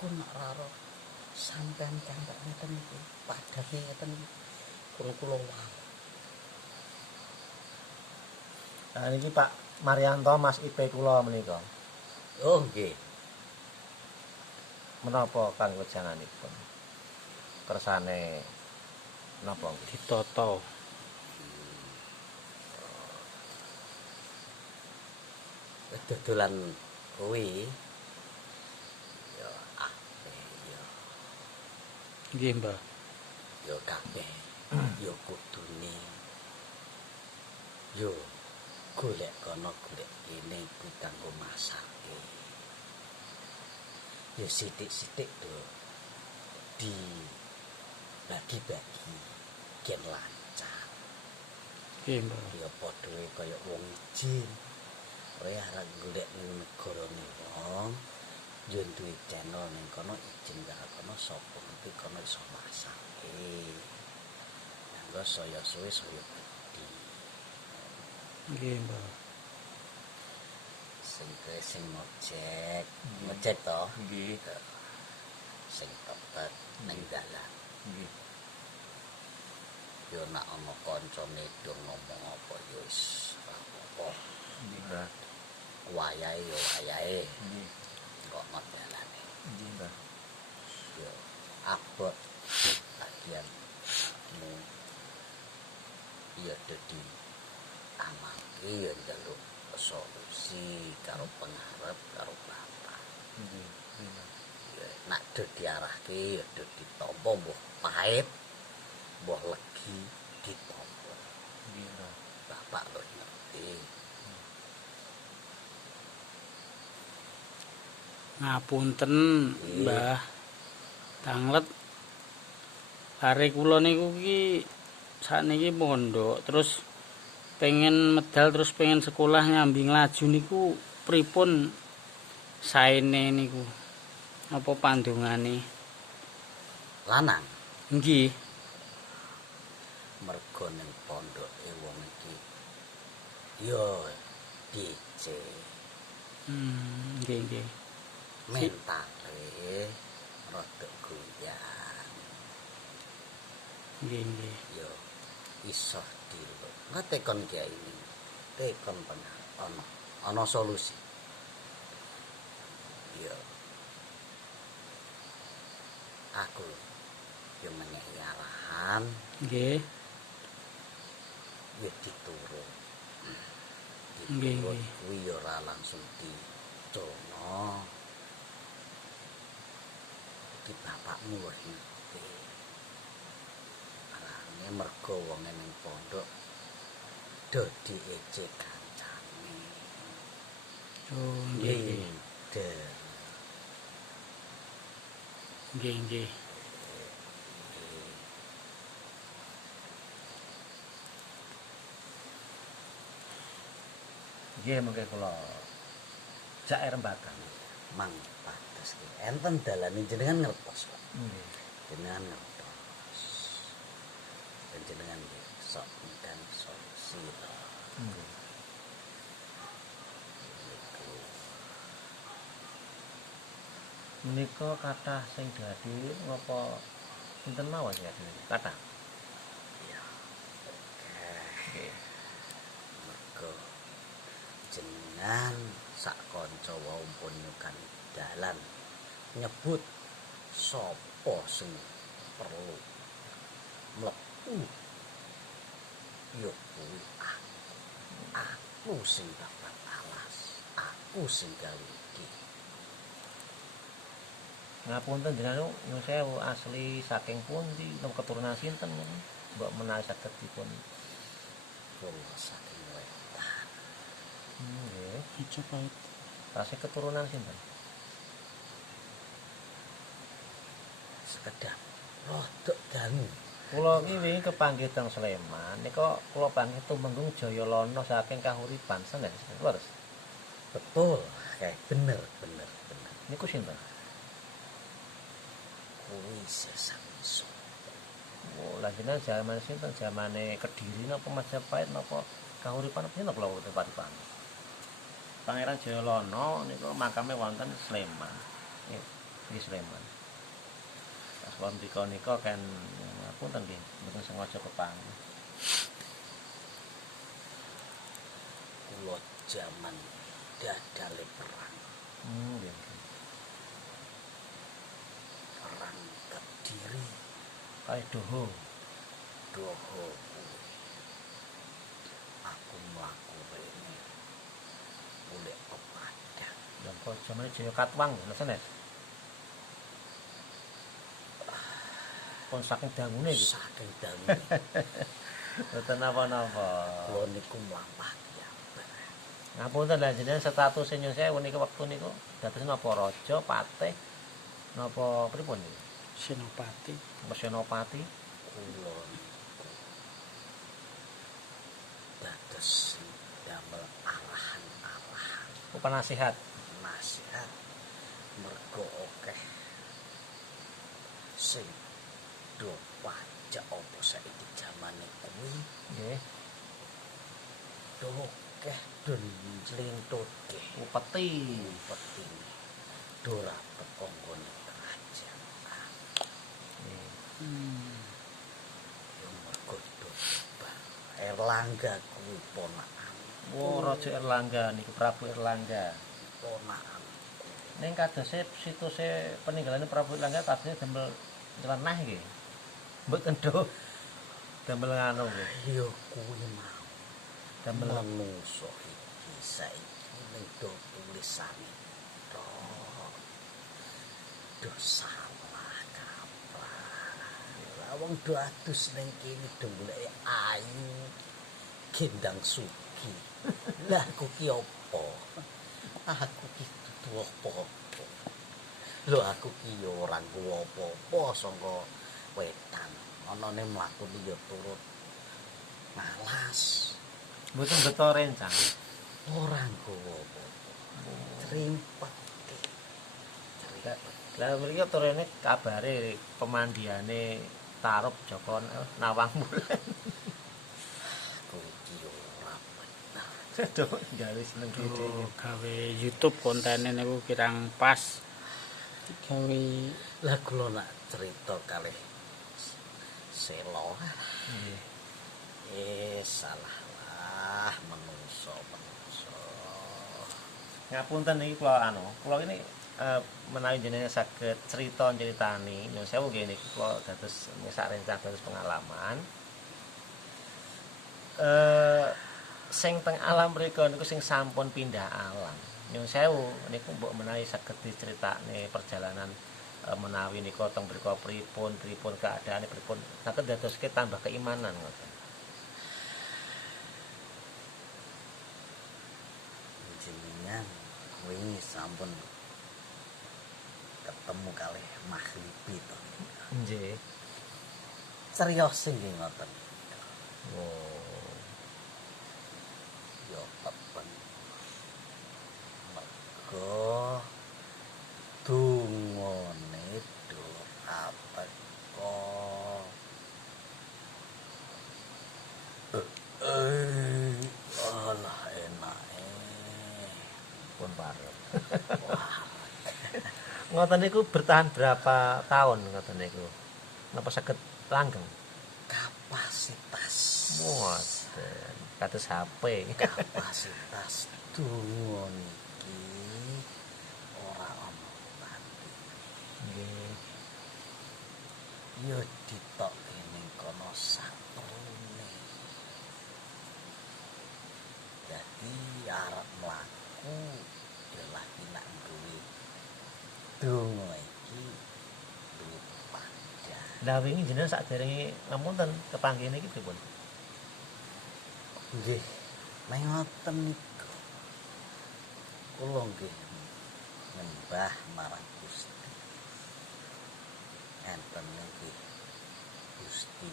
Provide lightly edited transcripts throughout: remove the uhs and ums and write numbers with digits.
aku nak raro sampean kandak ngeten iki padane ngeten pun kula wau. Nah niki Pak Marianto Mas IP kula menika. Oh nggih. Menapa kanggo janganipun? Kersane napa nggih? Ditata. Dodolan kuwi ya akeh ya Nggih, Mbah. ya kabeh ya kudune yo golek kono golek kene kuwi kanggo masake ya sithik-sithik to di bagi-bagi gen lancar Nggih, Mbah. ya padha kaya wong ijin kowe arep golek ning negarane wong yo duwe channel ning kono ijin karo kono sapa ngerti kono iso masake nggo saya suwe saya gedhi Nggih, Mbah. sing ngecek to Nggih. sing tepat ning dalan Nggih. yo nak ana kancane do ngomong apa yo wis apa Nggih, Mbah. wayahe yo wayahe Nggih. kok dalane Nggih, Mbah. yo abot bagian mu ya dadi amalke ya njaluk solusi karo pengarep karo bapak Nggih. Nggih. ya nak do diarahke ya do ditampa mbuh pahit mbuh legi ditampa Nggih, Mbah. bapak lho ngerti Ngapunten, Mbah. Tanglet hari kula niku ki sakniki pondok, terus pengen medal terus pengen sekolah nyambi nglaju niku pripun saene niku? Apa pandungane? lanang Nggih. mergo ning pondoke wong iki yo dicek Nggih, nggih. mentale rada goyang Nggih, nggih. yo iso diluk ngatekon kiai ini tekon pengen ana solusi yo aku yo menehi arahan Nggih. yo diturun Nggih, diturun nggih. kuwi yo ora langsung dicono di bapakmu wis ngerti arane mergo wong ning pondok do diejek kancane Oh, nggih, nggih. Lider. Nggih, nggih. Nggih, mengke kula jak rembakan. Mang pados ki enten dalane jenengan ngertos Pak Nggih. jenengan ngertos dan jenengan sok kan solusi lho Nggih. niku Menika kathah sing dadi napa sinten mawon ya? Kathah. ya Nggih. mergo jenengan sak kanca wau pun nyukan dalan nyebut sapa sing perlu mlebu yo kuwi aku sing dapat alas aku sing gawe iki Ngapunten jenengan nyuwun sewu asli saking pundi napa keturunan sinten mbok menawi saged dipun. kula saking wetan Nggih. Majapahit. Tasih keturunan sinten? sekedap rodok dangu Kula iki wingi kepanggih teng Sleman, nika kula panggih tumenggung Jayalana saking kahuripan sanes. Leres. betul kayak bener Niku sinten? kuwi sesat iso Oh, lha jenengan jaman sinten? Jamane Kediri napa Majapahit napa kahuripan apa sinten kula paripan. Pangeran Jayalana niku makame wonten Sleman. nggih Sleman. Pas nika kan ngapunten nggih, mboten sengaja kepanggih. Kula jaman dadale perang. Nggih. Perang Kediri. Kae doho. Doho kuwi. Aku mlaku rene. Golek pepadang. Lha kok jamane Jaya Katwang lho senes. Pun saking dangune iki. Saking dangune. Mboten napa-napa. Kula niku mlampah ya. Ngapunten lha jenengan status nyun sewu niku wektu niku dados napa raja, patih, napa pripun niku? Senopati. Senopati. Kula dados damel arahan-arahan Penasihat. nasihat mergo akeh sing do pajak apa saiki jamane kuwi Nggih. do akeh do njlentutke Upeti. upeti do ra teko nggone kerajaan yo mergo do Erlangga kuwi ponakan Oh, Raja Erlangga niku Prabu Erlangga. ponakan Ning kadose situse peninggalane Prabu Erlangga kadose damel nyelenah nggih. Mboten do. Damel nganu nggih. yo kuwi mau Damel manungsa iki saiki ning do tulisane tok do salah kaprah wong do adus ning kene do golek ayu gendang sugi lah aku ki apa aku ki dudu apa-apa lho aku ki yo ora nggo apa-apa saka wetan anane mlaku yo turut malas mboten beto rencang. ora nggo apa-apa trimpet Lah mriki turune kabare pemandiane Tarup Joko Nawang Wulan. aku ki ora bener Do gawe seneng Tuh, dhewe. gawe YouTube kontennya niku kirang pas. Gawe lah kula nak cerita kalih selo Nggih. salah lah menungso Ngapunten iki kula ini menawi jenengan saged critani nyun sewu nggih niki kula dados misak rencang dados pengalaman. Sing teng alam mriku niku sing sampun pindah alam. Nyun sewu niku mbok menawi saged diceritakne perjalanan menawi nika teng mriku pripun keadaane pripun saged dadoske tambah keimanan ngoten. jenengan wingi sampun ketemu kalih makhlipi to Nggih. serius nggih ngoten Oh. yo peten mergo dungane do apeko alah enake Pun parep. Ngoten niku bertahan berapa tahun ngoten niku? Napa saged langgeng? kapasitas Mboten. Kados HP. kapasitas donga niki ora ana pati Nggih. ya ditokke ning kono satrone dadi arep mlaku ya lagi nak duwe donga iki lupa Lah wingi jenengan sakderenge ngapunten kepanggih niki pripun? nggih nek ngoten niku kula nggih nyembah marang Gusti enten nggih Gusti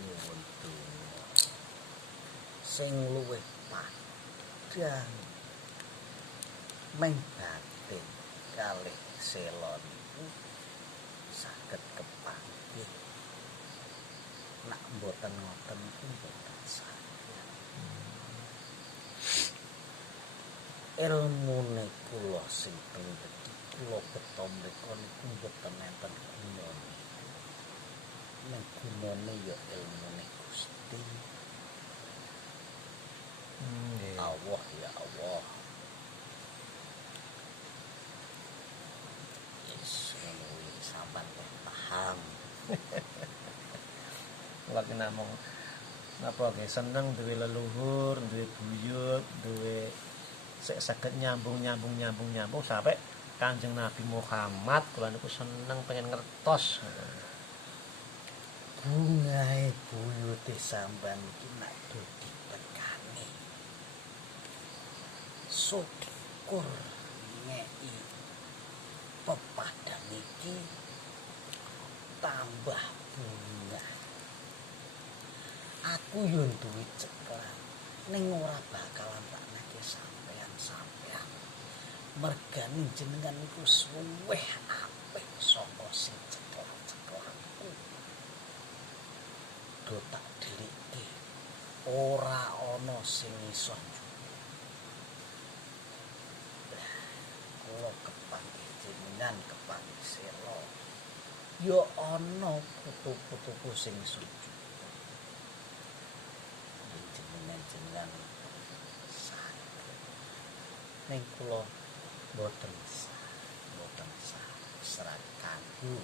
nyuwun donga sing luwih padhang meng batin kalih sela niku saged kepanggih nak mboten ngoten niku mboten saged ilmune kula sing teng mriki kula beto mriku niku mboten enten gunane. Ning gunane ya ilmune Gusti. Nggih. Allah ya Allah. Yes, ngono sampean paham. Kula ki namung napa nggih seneng duwe leluhur, duwe buyut, duwe sik saged nyambung sampai Kanjeng Nabi Muhammad kula niku seneng pengen ngertos. Bungae buyute sampean iki nek dadi tekane. Syukur ngeki pepadang iki tambah bunga. Aku yo duwe ceklan ning ora bakalan tak neke sampean. Mergane jenengan niku suweh apik saka sing cekel-cekelku. Do tak deliki ora ana sing iso kula kepanggih jenengan kepanggih sira ya ana putu-putuku sing sujud jenengan saged ning kula boten serat kanggo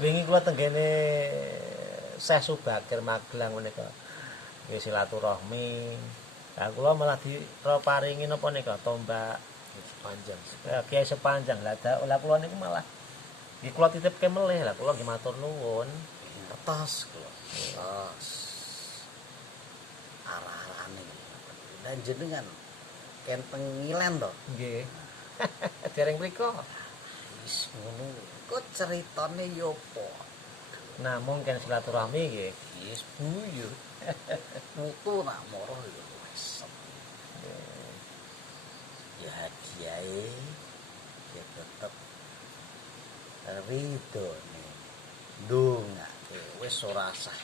Wingi kula tenggene Syekh Subakir Magelang menika nggih silaturahmi. Lah kula malah diparingi napa nika tombak panjang Kiai Sepanjang. Lah kula niku malah nggih kula titipke melih. Lah kula nggih matur nuwun. kertas kula kertas arah-arane dan jenengan kenteng ngilen to Nggih. Dereng mriku. wis ngono kok ceritane yo apa Namung kan silaturahmi nggih. wis buyut mutu nak moro yo wis ya hadiahe ya tetep ridone ndongake wis ora usah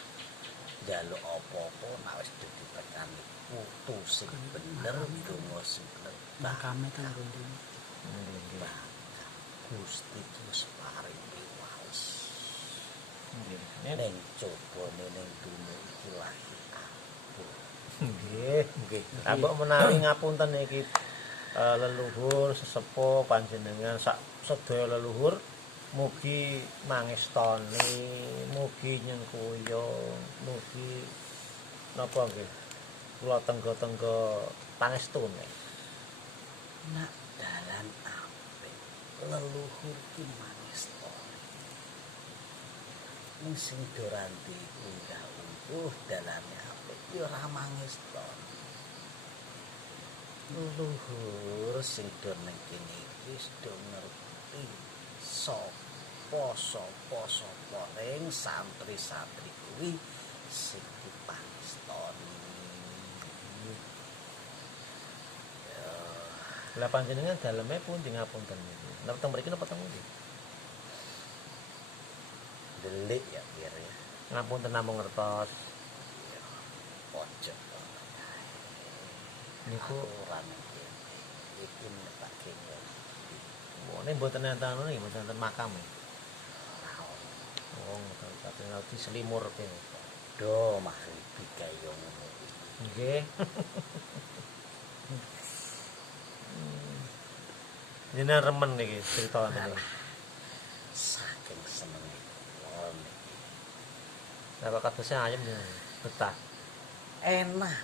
njaluk apa-apa nek wis dadi tekane putu sing bener ndonga sing bener Makame teng pundi? Nggih. Gusti wis paring piwales Nggih. ning cobane ning dunya iki lagi abuh Nggih. Lah mbok menawi ngapunten iki leluhur sesepuh panjenengan sak sedaya leluhur mugi mangestoni, mugi nyengkuyung, mugi napa nggih kula tenggo-tenggo pangestune. nak dalan apik leluhur ki mangestoni ning sing doranti unggah-ungguh dalane apik ya ora mangestoni leluhur sing do ning kene iki wis do ngerti sapa ring santri-santri kuwi sing dipangestoni. Lah panjenengan daleme pundi ngapunten niku? Napa teng mriki napa teng pundi? Delik ya biar ya. Ngapunten namung ngertos Pojok. niku Aturan iki nyepake ngene mboten enten anu nggih mboten enten makame. Oh, ngoten kadang ngerti selimur ke. do mahribi kaya ngono. Nggih. Jenengan remen niki crita ngene. Saking senenge kula niki. Lah kok kadose ayem ya betah. Enak.